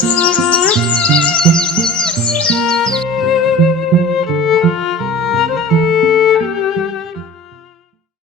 フフフフ。